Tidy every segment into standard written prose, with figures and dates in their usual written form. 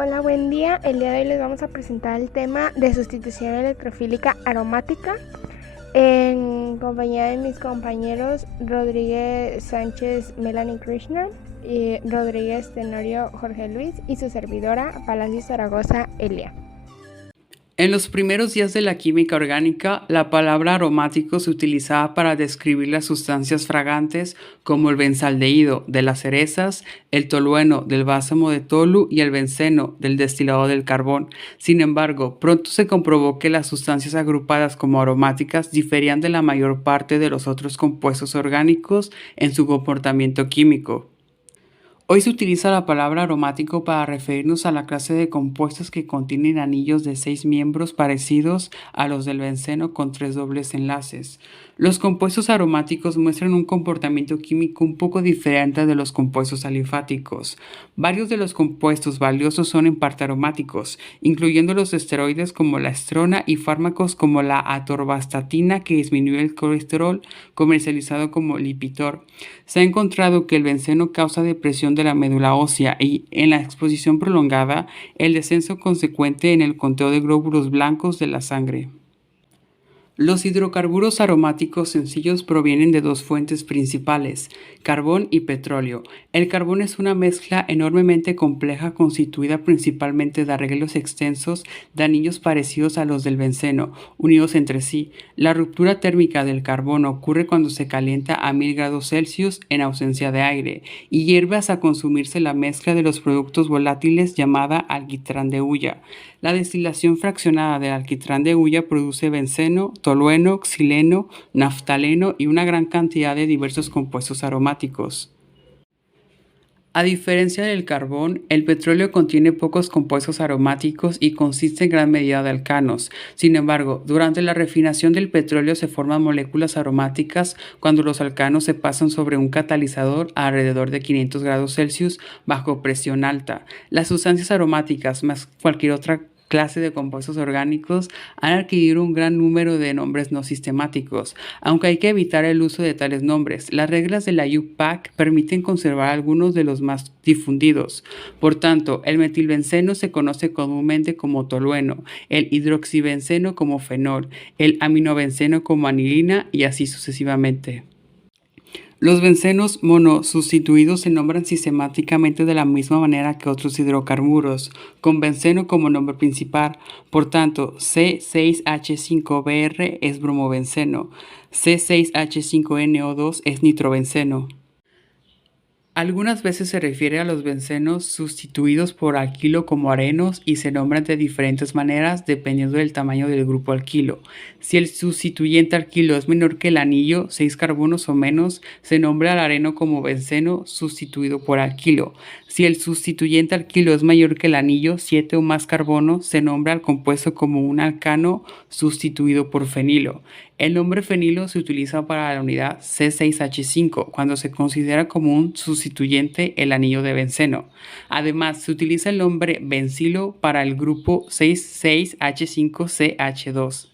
Hola, buen día. El día de hoy les vamos a presentar el tema de sustitución electrofílica aromática en compañía de mis compañeros Rodríguez Sánchez Melanie Krishna y Rodríguez Tenorio Jorge Luis y su servidora Palacio Zaragoza Elia. En los primeros días de la química orgánica, la palabra aromático se utilizaba para describir las sustancias fragantes como el benzaldehído de las cerezas, el tolueno del bálsamo de tolu y el benceno del destilado del carbón. Sin embargo, pronto se comprobó que las sustancias agrupadas como aromáticas diferían de la mayor parte de los otros compuestos orgánicos en su comportamiento químico. Hoy se utiliza la palabra aromático para referirnos a la clase de compuestos que contienen anillos de 6 miembros parecidos a los del benceno con 3 dobles enlaces. Los compuestos aromáticos muestran un comportamiento químico un poco diferente de los compuestos alifáticos. Varios de los compuestos valiosos son en parte aromáticos, incluyendo los esteroides como la estrona y fármacos como la atorvastatina que disminuye el colesterol, comercializado como Lipitor. Se ha encontrado que el benceno causa depresión de la médula ósea y, en la exposición prolongada, el descenso consecuente en el conteo de glóbulos blancos de la sangre. Los hidrocarburos aromáticos sencillos provienen de dos fuentes principales, carbón y petróleo. El carbón es una mezcla enormemente compleja constituida principalmente de arreglos extensos de anillos parecidos a los del benceno, unidos entre sí. La ruptura térmica del carbón ocurre cuando se calienta a 1000 grados Celsius en ausencia de aire y hierve hasta consumirse la mezcla de los productos volátiles llamada alquitrán de hulla. La destilación fraccionada del alquitrán de hulla produce benceno, tolueno, xileno, naftaleno y una gran cantidad de diversos compuestos aromáticos. A diferencia del carbón, el petróleo contiene pocos compuestos aromáticos y consiste en gran medida de alcanos. Sin embargo, durante la refinación del petróleo se forman moléculas aromáticas cuando los alcanos se pasan sobre un catalizador a alrededor de 500 grados Celsius bajo presión alta. Las sustancias aromáticas, más cualquier otra clase de compuestos orgánicos, han adquirido un gran número de nombres no sistemáticos, aunque hay que evitar el uso de tales nombres. Las reglas de la UPAC permiten conservar algunos de los más difundidos. Por tanto, el metilbenceno se conoce comúnmente como tolueno, el hidroxibenceno como fenol, el aminobenceno como anilina y así sucesivamente. Los bencenos monosustituidos se nombran sistemáticamente de la misma manera que otros hidrocarburos, con benceno como nombre principal. Por tanto, C6H5Br es bromobenceno, C6H5NO2 es nitrobenceno. Algunas veces se refiere a los bencenos sustituidos por alquilo como arenos y se nombran de diferentes maneras dependiendo del tamaño del grupo alquilo. Si el sustituyente alquilo es menor que el anillo, 6 carbonos o menos, se nombra al areno como benceno sustituido por alquilo. Si el sustituyente alquilo es mayor que el anillo, 7 o más carbonos, se nombra al compuesto como un alcano sustituido por fenilo. El nombre fenilo se utiliza para la unidad C6H5 cuando se considera como un sustituyente el anillo de benceno. Además, se utiliza el nombre bencilo para el grupo 6,6H5CH2.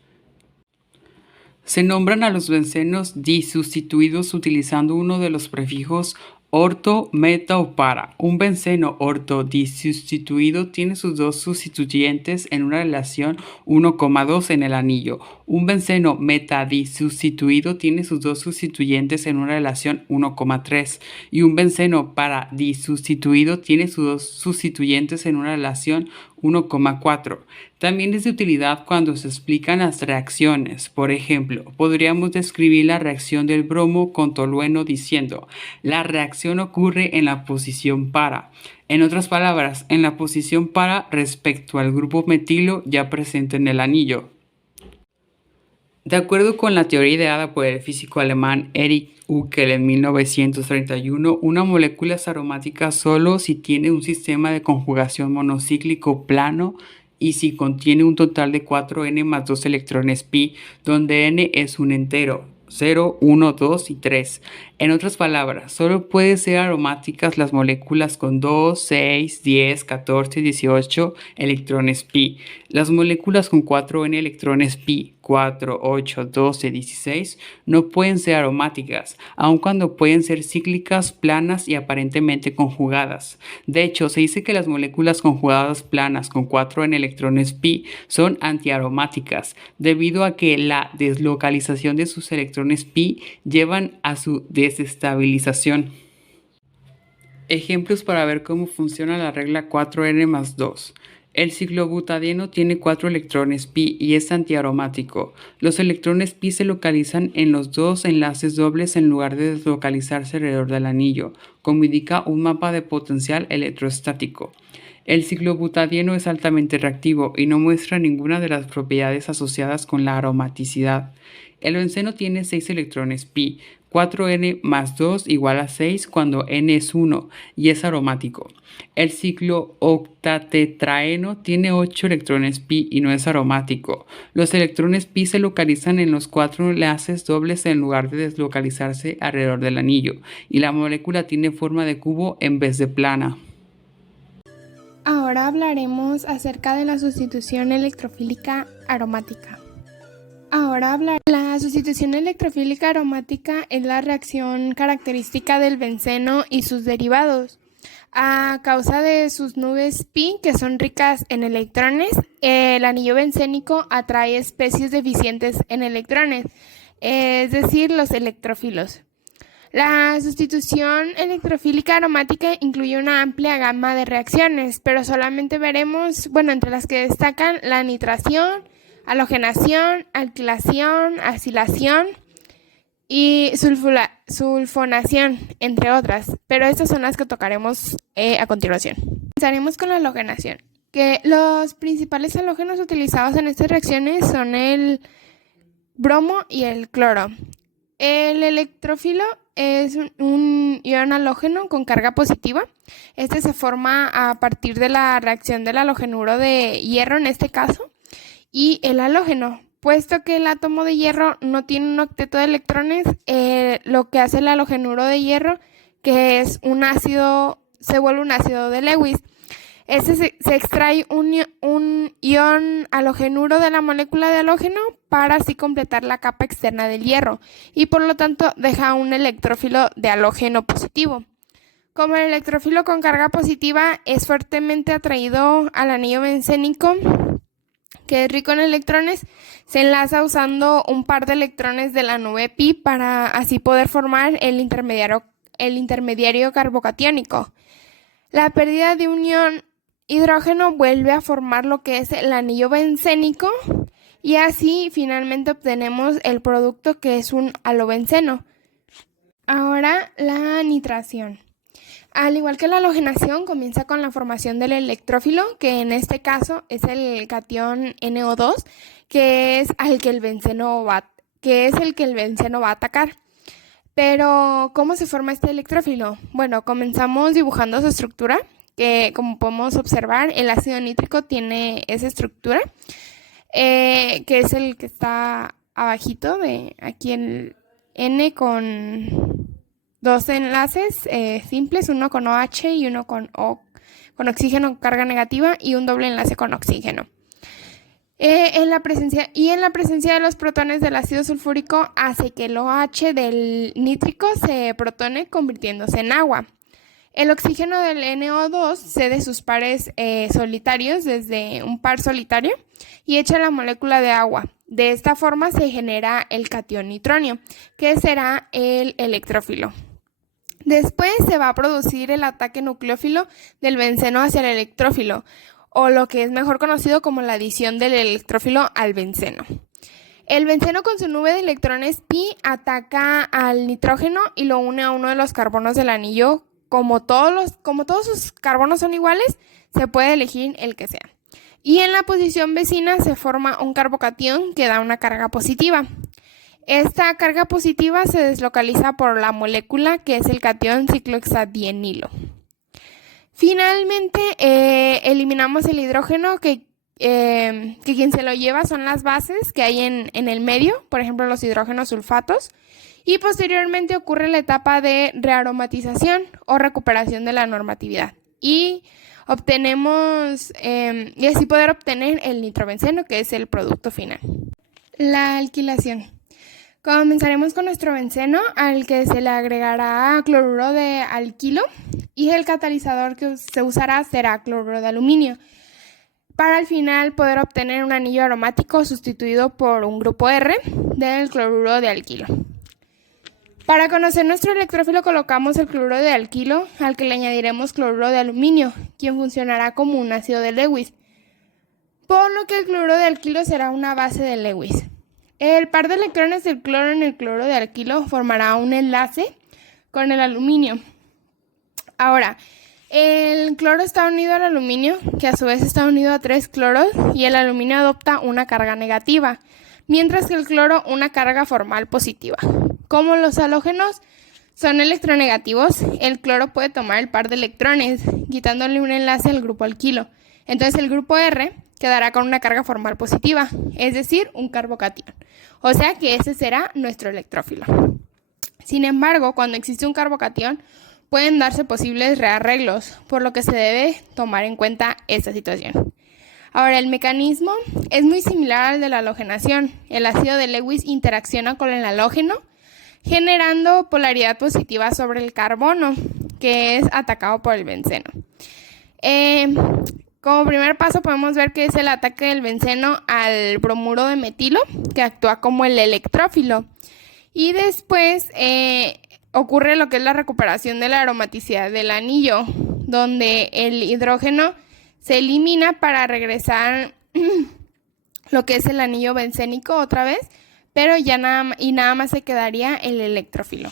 Se nombran a los bencenos disustituidos utilizando uno de los prefijos orto, meta o para. Un benceno ortodisustituido tiene sus dos sustituyentes en una relación 1,2 en el anillo. Un benceno metadisustituido tiene sus dos sustituyentes en una relación 1,3. Y un benceno paradisustituido tiene sus dos sustituyentes en una relación 1,4. También es de utilidad cuando se explican las reacciones. Por ejemplo, podríamos describir la reacción del bromo con tolueno diciendo: la reacción ocurre en la posición para. En otras palabras, en la posición para respecto al grupo metilo ya presente en el anillo. De acuerdo con la teoría ideada por el físico alemán Erich Uckel en 1931, una molécula es aromática solo si tiene un sistema de conjugación monocíclico plano y si contiene un total de 4n más 2 electrones pi, donde n es un entero, 0, 1, 2 y 3. En otras palabras, solo pueden ser aromáticas las moléculas con 2, 6, 10, 14 y 18 electrones pi. Las moléculas con 4n electrones pi, 4, 8, 12, 16 no pueden ser aromáticas, aun cuando pueden ser cíclicas, planas y aparentemente conjugadas. De hecho, se dice que las moléculas conjugadas planas con 4n electrones pi son antiaromáticas, debido a que la deslocalización de sus electrones pi llevan a su desestabilización. Ejemplos para ver cómo funciona la regla 4n más 2. El ciclobutadieno tiene 4 electrones pi y es antiaromático. Los electrones pi se localizan en los dos enlaces dobles en lugar de deslocalizarse alrededor del anillo, como indica un mapa de potencial electrostático. El ciclobutadieno es altamente reactivo y no muestra ninguna de las propiedades asociadas con la aromaticidad. El benceno tiene 6 electrones pi, 4n más 2 igual a 6 cuando n es 1 y es aromático. El ciclooctatetraeno tiene 8 electrones pi y no es aromático. Los electrones pi se localizan en los 4 enlaces dobles en lugar de deslocalizarse alrededor del anillo, y la molécula tiene forma de cubo en vez de plana. Ahora hablaremos acerca de la sustitución electrofílica aromática. La sustitución electrofílica aromática es la reacción característica del benceno y sus derivados. A causa de sus nubes pi, que son ricas en electrones, el anillo bencénico atrae especies deficientes en electrones, es decir, los electrófilos. La sustitución electrofílica aromática incluye una amplia gama de reacciones, pero solamente veremos, entre las que destacan la nitración, halogenación, alquilación, acilación y sulfonación, entre otras, pero estas son las que tocaremos a continuación. Comenzaremos con la halogenación, que los principales halógenos utilizados en estas reacciones son el bromo y el cloro. El electrófilo es un ion halógeno con carga positiva. Este se forma a partir de la reacción del halogenuro de hierro en este caso y el halógeno. Puesto que el átomo de hierro no tiene un octeto de electrones, lo que hace el halogenuro de hierro, que es un ácido, se vuelve un ácido de Lewis. Se extrae un ion halogenuro de la molécula de halógeno para así completar la capa externa del hierro y por lo tanto deja un electrófilo de halógeno positivo. Como el electrófilo con carga positiva es fuertemente atraído al anillo bencénico, que es rico en electrones, se enlaza usando un par de electrones de la nube pi para así poder formar el intermediario carbocatiónico. La pérdida de un ion hidrógeno vuelve a formar lo que es el anillo bencénico y así finalmente obtenemos el producto que es un halobenceno. Ahora la nitración. Al igual que la halogenación, comienza con la formación del electrófilo, que en este caso es el catión NO2, que es el que el benceno va a atacar. Pero, ¿cómo se forma este electrófilo? Bueno, comenzamos dibujando su estructura, que como podemos observar, el ácido nítrico tiene esa estructura, que es el que está abajito de aquí en N con dos enlaces simples, uno con OH y uno con oxígeno con carga negativa y un doble enlace con oxígeno. En la presencia de los protones del ácido sulfúrico hace que el OH del nítrico se protone convirtiéndose en agua. El oxígeno del NO2 cede sus pares solitarios desde un par solitario y echa la molécula de agua. De esta forma se genera el catión nitronio, que será el electrófilo. Después se va a producir el ataque nucleófilo del benceno hacia el electrófilo, o lo que es mejor conocido como la adición del electrófilo al benceno. El benceno con su nube de electrones pi ataca al nitrógeno y lo une a uno de los carbonos del anillo. Como todos sus carbonos son iguales, se puede elegir el que sea. Y en la posición vecina se forma un carbocatión que da una carga positiva. Esta carga positiva se deslocaliza por la molécula que es el catión ciclohexadienilo. Finalmente, eliminamos el hidrógeno que quien se lo lleva son las bases que hay en el medio, por ejemplo los hidrógenos sulfatos, y posteriormente ocurre la etapa de rearomatización o recuperación de la normatividad. Y obtenemos, y así poder obtener el nitrobenceno, que es el producto final. La alquilación. Comenzaremos con nuestro benceno, al que se le agregará cloruro de alquilo, y el catalizador que se usará será cloruro de aluminio, para al final poder obtener un anillo aromático sustituido por un grupo R del cloruro de alquilo. Para conocer nuestro electrófilo colocamos el cloruro de alquilo, al que le añadiremos cloruro de aluminio, quien funcionará como un ácido de Lewis, por lo que el cloruro de alquilo será una base de Lewis. El par de electrones del cloro en el cloro de alquilo formará un enlace con el aluminio. Ahora, el cloro está unido al aluminio, que a su vez está unido a 3 cloros, y el aluminio adopta una carga negativa, mientras que el cloro una carga formal positiva. Como los halógenos son electronegativos, el cloro puede tomar el par de electrones, quitándole un enlace al grupo alquilo. Entonces el grupo R quedará con una carga formal positiva, es decir, un carbocatión. O sea que ese será nuestro electrófilo. Sin embargo, cuando existe un carbocatión, pueden darse posibles rearreglos, por lo que se debe tomar en cuenta esta situación. Ahora, el mecanismo es muy similar al de la halogenación. El ácido de Lewis interacciona con el halógeno, generando polaridad positiva sobre el carbono, que es atacado por el benceno. Como primer paso podemos ver que es el ataque del benceno al bromuro de metilo, que actúa como el electrófilo. Y después ocurre lo que es la recuperación de la aromaticidad del anillo, donde el hidrógeno se elimina para regresar lo que es el anillo bencénico otra vez, pero ya nada más se quedaría el electrófilo.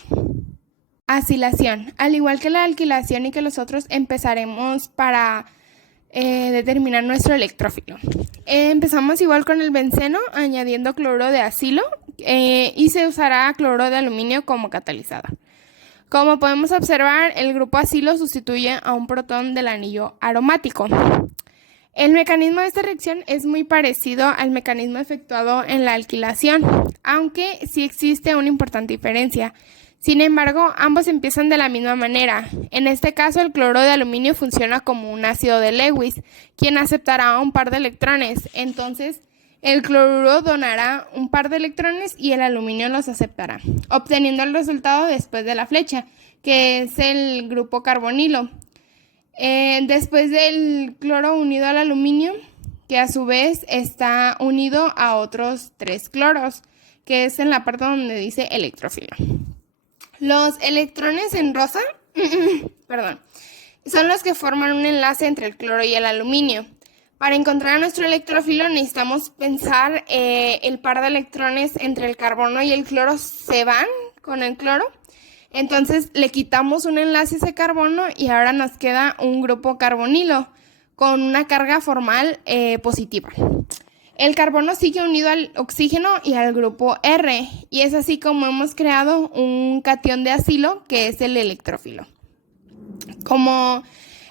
Acilación. Al igual que la alquilación y que los otros, empezaremos para determinar nuestro electrófilo. Empezamos igual con el benceno, añadiendo cloruro de acilo, y se usará cloruro de aluminio como catalizador. Como podemos observar, el grupo acilo sustituye a un protón del anillo aromático. El mecanismo de esta reacción es muy parecido al mecanismo efectuado en la alquilación, aunque sí existe una importante diferencia. Sin embargo, ambos empiezan de la misma manera. En este caso, el cloruro de aluminio funciona como un ácido de Lewis, quien aceptará un par de electrones. Entonces, el cloruro donará un par de electrones y el aluminio los aceptará, obteniendo el resultado después de la flecha, que es el grupo carbonilo. Después del cloro unido al aluminio, que a su vez está unido a otros 3 cloros, que es en la parte donde dice electrófilo. Los electrones en rosa son los que forman un enlace entre el cloro y el aluminio. Para encontrar nuestro electrófilo necesitamos pensar el par de electrones entre el carbono y el cloro se van con el cloro. Entonces le quitamos un enlace a ese carbono y ahora nos queda un grupo carbonilo con una carga formal positiva. El carbono sigue unido al oxígeno y al grupo R, y es así como hemos creado un catión de acilo, que es el electrófilo. Como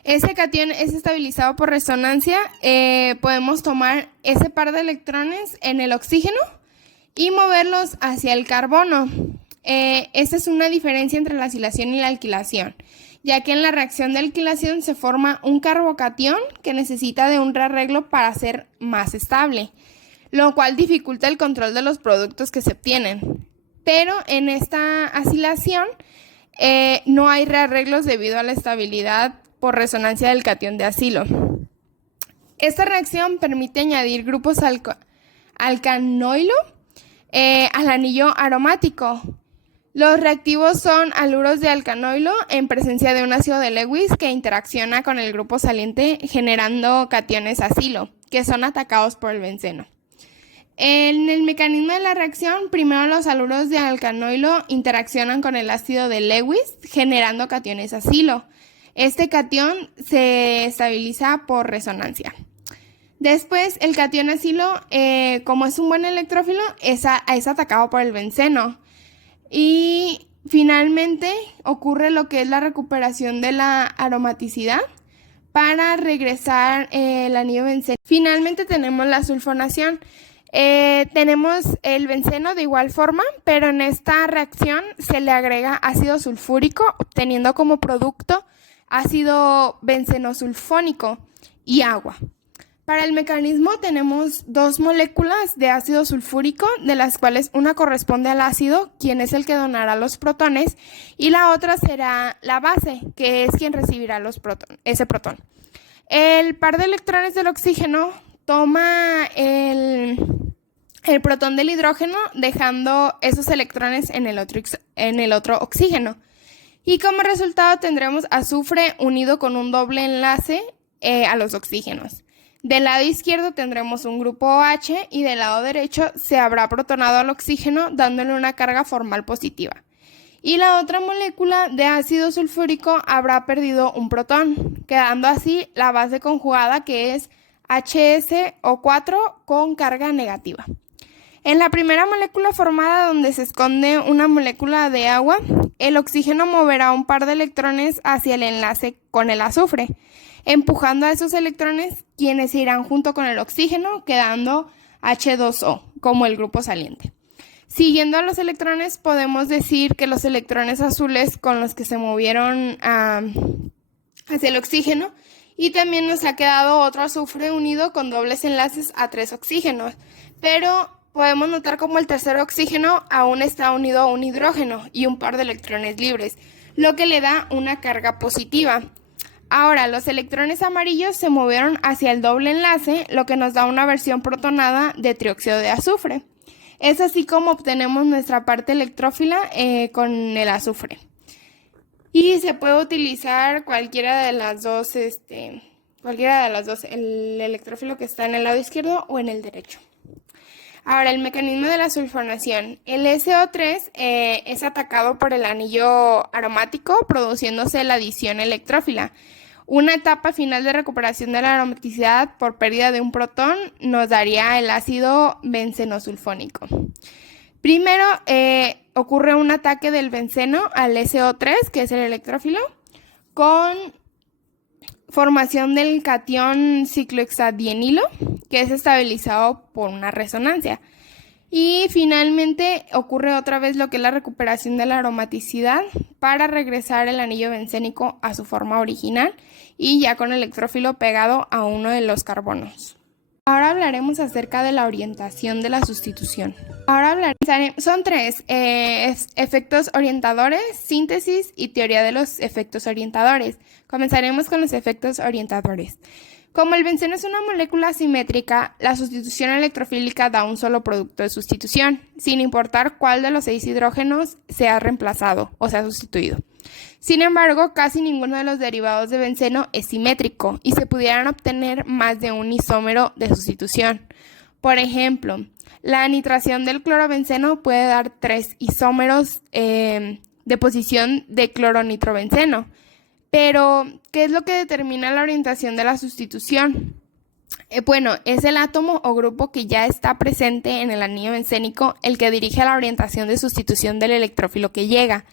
ese catión es estabilizado por resonancia, podemos tomar ese par de electrones en el oxígeno y moverlos hacia el carbono. Esta es una diferencia entre la acilación y la alquilación, ya que en la reacción de alquilación se forma un carbocatión que necesita de un rearreglo para ser más estable, lo cual dificulta el control de los productos que se obtienen. Pero en esta acilación no hay rearreglos debido a la estabilidad por resonancia del catión de acilo. Esta reacción permite añadir grupos alcanoilo al anillo aromático. Los reactivos son haluros de alcanoilo en presencia de un ácido de Lewis que interacciona con el grupo saliente generando cationes acilo, que son atacados por el benceno. En el mecanismo de la reacción, primero los haluros de alcanoilo interaccionan con el ácido de Lewis generando cationes acilo. Este catión se estabiliza por resonancia. Después, el catión acilo, como es un buen electrófilo, es atacado por el benceno. Y finalmente ocurre lo que es la recuperación de la aromaticidad para regresar el anillo benceno. Finalmente tenemos la sulfonación. Tenemos el benceno de igual forma, pero en esta reacción se le agrega ácido sulfúrico, obteniendo como producto ácido bencenosulfónico y agua. Para el mecanismo tenemos dos moléculas de ácido sulfúrico, de las cuales una corresponde al ácido, quien es el que donará los protones, y la otra será la base, que es quien recibirá ese protón. El par de electrones del oxígeno toma el protón del hidrógeno, dejando esos electrones en el otro oxígeno. Y como resultado tendremos azufre unido con un doble enlace a los oxígenos. Del lado izquierdo tendremos un grupo OH y del lado derecho se habrá protonado al oxígeno dándole una carga formal positiva. Y la otra molécula de ácido sulfúrico habrá perdido un protón, quedando así la base conjugada, que es HSO4 con carga negativa. En la primera molécula formada, donde se esconde una molécula de agua, el oxígeno moverá un par de electrones hacia el enlace con el azufre, empujando a esos electrones, quienes irán junto con el oxígeno, quedando H2O como el grupo saliente. Siguiendo a los electrones, podemos decir que los electrones azules con los que se movieron hacia el oxígeno, y también nos ha quedado otro azufre unido con dobles enlaces a 3 oxígenos, pero podemos notar como el tercer oxígeno aún está unido a un hidrógeno y un par de electrones libres, lo que le da una carga positiva. Ahora, los electrones amarillos se movieron hacia el doble enlace, lo que nos da una versión protonada de trióxido de azufre. Es así como obtenemos nuestra parte electrófila con el azufre. Y se puede utilizar cualquiera de las dos, el electrófilo que está en el lado izquierdo o en el derecho. Ahora, el mecanismo de la sulfonación. El SO3 es atacado por el anillo aromático, produciéndose la adición electrófila. Una etapa final de recuperación de la aromaticidad por pérdida de un protón nos daría el ácido bencenosulfónico. Primero ocurre un ataque del benceno al SO3, que es el electrófilo, con formación del catión ciclohexadienilo, que es estabilizado por una resonancia. Y finalmente ocurre otra vez lo que es la recuperación de la aromaticidad para regresar el anillo bencénico a su forma original y ya con el electrófilo pegado a uno de los carbonos. Ahora hablaremos acerca de la orientación de la sustitución. Son 3 efectos orientadores, síntesis y teoría de los efectos orientadores. Comenzaremos con los efectos orientadores. Como el benceno es una molécula asimétrica, la sustitución electrofílica da un solo producto de sustitución, sin importar cuál de los 6 hidrógenos sea reemplazado o sea sustituido. Sin embargo, casi ninguno de los derivados de benceno es simétrico y se pudieran obtener más de un isómero de sustitución. Por ejemplo, la nitración del clorobenceno puede dar 3 isómeros de posición de cloronitrobenceno. Pero, ¿qué es lo que determina la orientación de la sustitución? Bueno, es el átomo o grupo que ya está presente en el anillo bencénico el que dirige la orientación de sustitución del electrófilo que llega.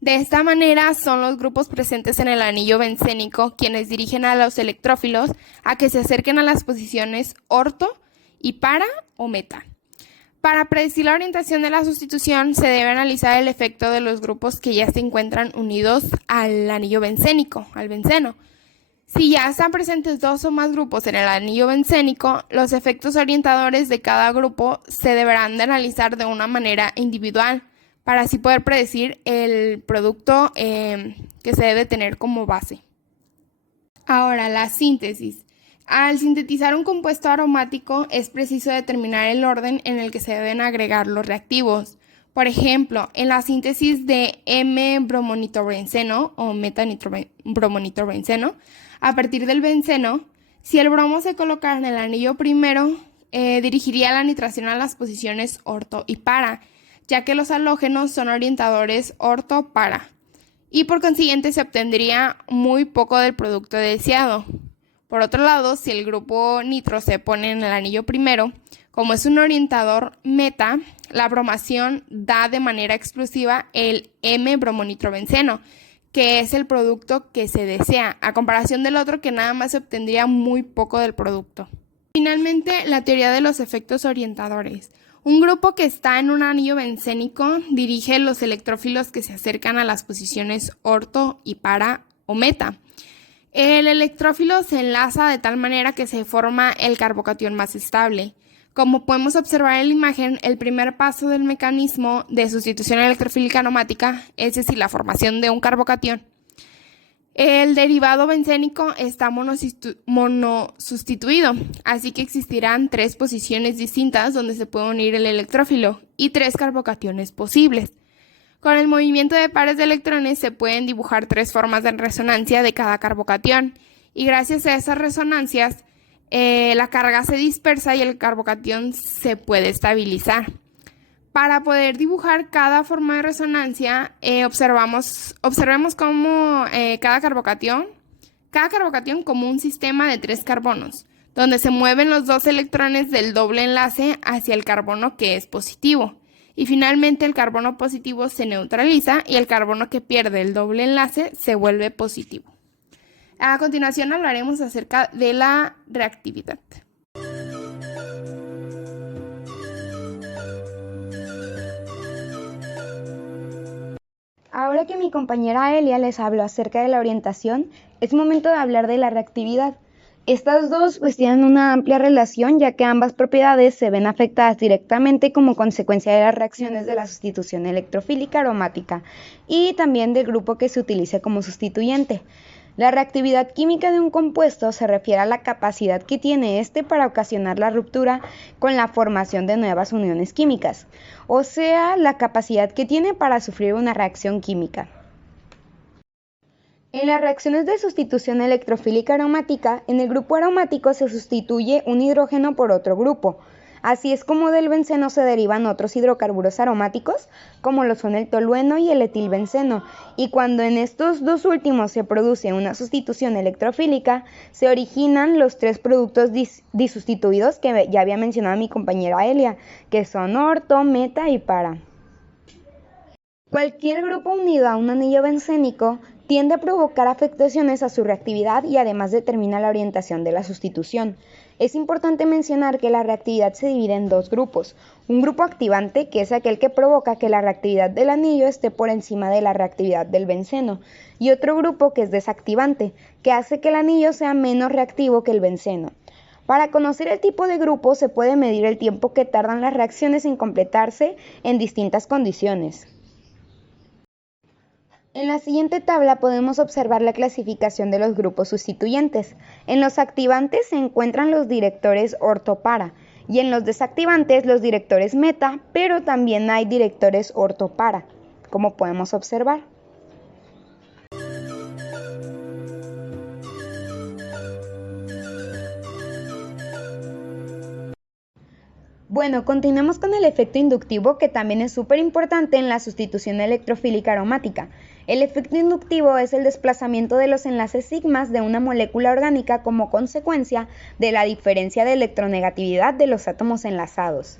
De esta manera, son los grupos presentes en el anillo bencénico quienes dirigen a los electrófilos a que se acerquen a las posiciones orto y para o meta. Para predecir la orientación de la sustitución, se debe analizar el efecto de los grupos que ya se encuentran unidos al anillo bencénico, al benceno. Si ya están presentes 2 o más grupos en el anillo bencénico, los efectos orientadores de cada grupo se deberán de analizar de una manera individual, para así poder predecir el producto que se debe tener como base. Ahora, la síntesis. Al sintetizar un compuesto aromático es preciso determinar el orden en el que se deben agregar los reactivos. Por ejemplo, en la síntesis de M-bromonitrobenceno o metanitrobromonitorobenceno, a partir del benceno, si el bromo se colocara en el anillo primero, dirigiría la nitración a las posiciones orto y para, ya que los halógenos son orientadores orto-para, y por consiguiente se obtendría muy poco del producto deseado. Por otro lado, si el grupo nitro se pone en el anillo primero, como es un orientador meta, la bromación da de manera exclusiva el M-bromonitrobenceno, que es el producto que se desea, a comparación del otro que nada más se obtendría muy poco del producto. Finalmente, la teoría de los efectos orientadores. Un grupo que está en un anillo bencénico dirige los electrófilos que se acercan a las posiciones orto y para o meta. El electrófilo se enlaza de tal manera que se forma el carbocatión más estable. Como podemos observar en la imagen, el primer paso del mecanismo de sustitución electrofílica aromática, es decir, la formación de un carbocatión. El derivado bencénico está monosustituido, así que existirán 3 posiciones distintas donde se puede unir el electrófilo y 3 carbocationes posibles. Con el movimiento de pares de electrones se pueden dibujar 3 formas de resonancia de cada carbocatión, y gracias a esas resonancias la carga se dispersa y el carbocatión se puede estabilizar. Para poder dibujar cada forma de resonancia, observemos cómo cada carbocatión como un sistema de 3 carbonos, donde se mueven los 2 electrones del doble enlace hacia el carbono que es positivo. Y finalmente el carbono positivo se neutraliza y el carbono que pierde el doble enlace se vuelve positivo. A continuación hablaremos acerca de la reactividad. Ahora que mi compañera Elia les habló acerca de la orientación, es momento de hablar de la reactividad. Estas dos tienen una amplia relación, ya que ambas propiedades se ven afectadas directamente como consecuencia de las reacciones de la sustitución electrofílica aromática y también del grupo que se utilice como sustituyente. La reactividad química de un compuesto se refiere a la capacidad que tiene este para ocasionar la ruptura con la formación de nuevas uniones químicas, o sea, la capacidad que tiene para sufrir una reacción química. En las reacciones de sustitución electrofílica aromática, en el grupo aromático se sustituye un hidrógeno por otro grupo. Así es como del benceno se derivan otros hidrocarburos aromáticos, como lo son el tolueno y el etilbenceno, y cuando en estos dos últimos se produce una sustitución electrofílica, se originan los 3 productos disustituidos que ya había mencionado mi compañera Elia, que son orto, meta y para. Cualquier grupo unido a un anillo bencénico tiende a provocar afectaciones a su reactividad y además determina la orientación de la sustitución. Es importante mencionar que la reactividad se divide en 2 grupos. Un grupo activante, que es aquel que provoca que la reactividad del anillo esté por encima de la reactividad del benceno, y otro grupo que es desactivante, que hace que el anillo sea menos reactivo que el benceno. Para conocer el tipo de grupo se puede medir el tiempo que tardan las reacciones en completarse en distintas condiciones. En la siguiente tabla podemos observar la clasificación de los grupos sustituyentes. En los activantes se encuentran los directores orto-para y en los desactivantes los directores meta, pero también hay directores orto-para, como podemos observar. Bueno, continuemos con el efecto inductivo, que también es súper importante en la sustitución electrofílica aromática. El efecto inductivo es el desplazamiento de los enlaces sigmas de una molécula orgánica como consecuencia de la diferencia de electronegatividad de los átomos enlazados.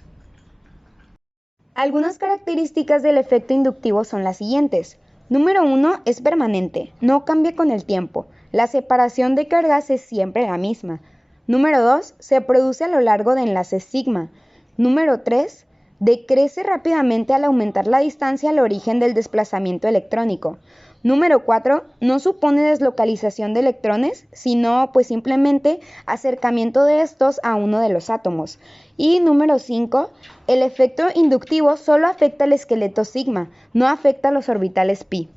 Algunas características del efecto inductivo son las siguientes. Número 1, es permanente, no cambia con el tiempo. La separación de cargas es siempre la misma. Número 2, se produce a lo largo de enlaces sigma. Número 3, decrece rápidamente al aumentar la distancia al origen del desplazamiento electrónico. Número 4, no supone deslocalización de electrones, sino simplemente acercamiento de estos a uno de los átomos. Y número 5, el efecto inductivo solo afecta al esqueleto sigma, no afecta a los orbitales pi.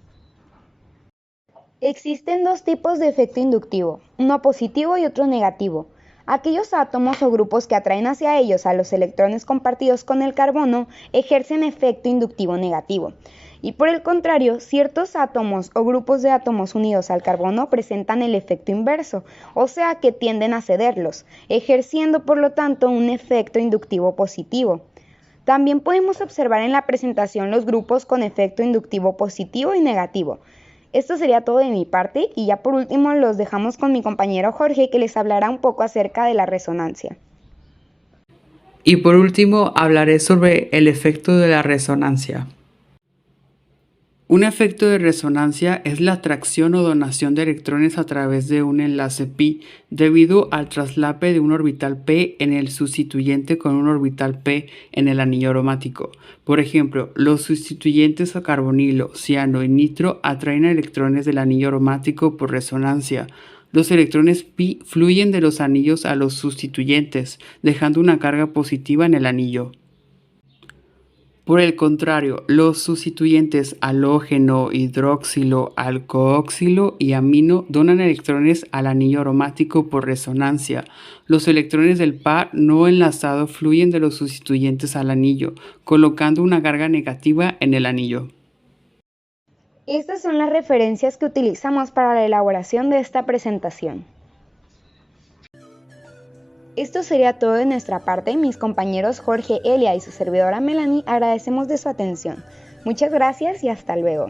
Existen 2 tipos de efecto inductivo, uno positivo y otro negativo. Aquellos átomos o grupos que atraen hacia ellos a los electrones compartidos con el carbono ejercen efecto inductivo negativo. Y por el contrario, ciertos átomos o grupos de átomos unidos al carbono presentan el efecto inverso, o sea que tienden a cederlos, ejerciendo por lo tanto un efecto inductivo positivo. También podemos observar en la presentación los grupos con efecto inductivo positivo y negativo. Esto sería todo de mi parte y ya por último los dejamos con mi compañero Jorge, que les hablará un poco acerca de la resonancia. Y por último hablaré sobre el efecto de la resonancia. Un efecto de resonancia es la atracción o donación de electrones a través de un enlace pi debido al traslape de un orbital p en el sustituyente con un orbital p en el anillo aromático. Por ejemplo, los sustituyentes a carbonilo, ciano y nitro atraen electrones del anillo aromático por resonancia. Los electrones pi fluyen de los anillos a los sustituyentes, dejando una carga positiva en el anillo. Por el contrario, los sustituyentes halógeno, hidroxilo, alcoxilo y amino donan electrones al anillo aromático por resonancia. Los electrones del par no enlazado fluyen de los sustituyentes al anillo, colocando una carga negativa en el anillo. Estas son las referencias que utilizamos para la elaboración de esta presentación. Esto sería todo de nuestra parte. Mis compañeros Jorge, Elia y su servidora Melanie agradecemos de su atención. Muchas gracias y hasta luego.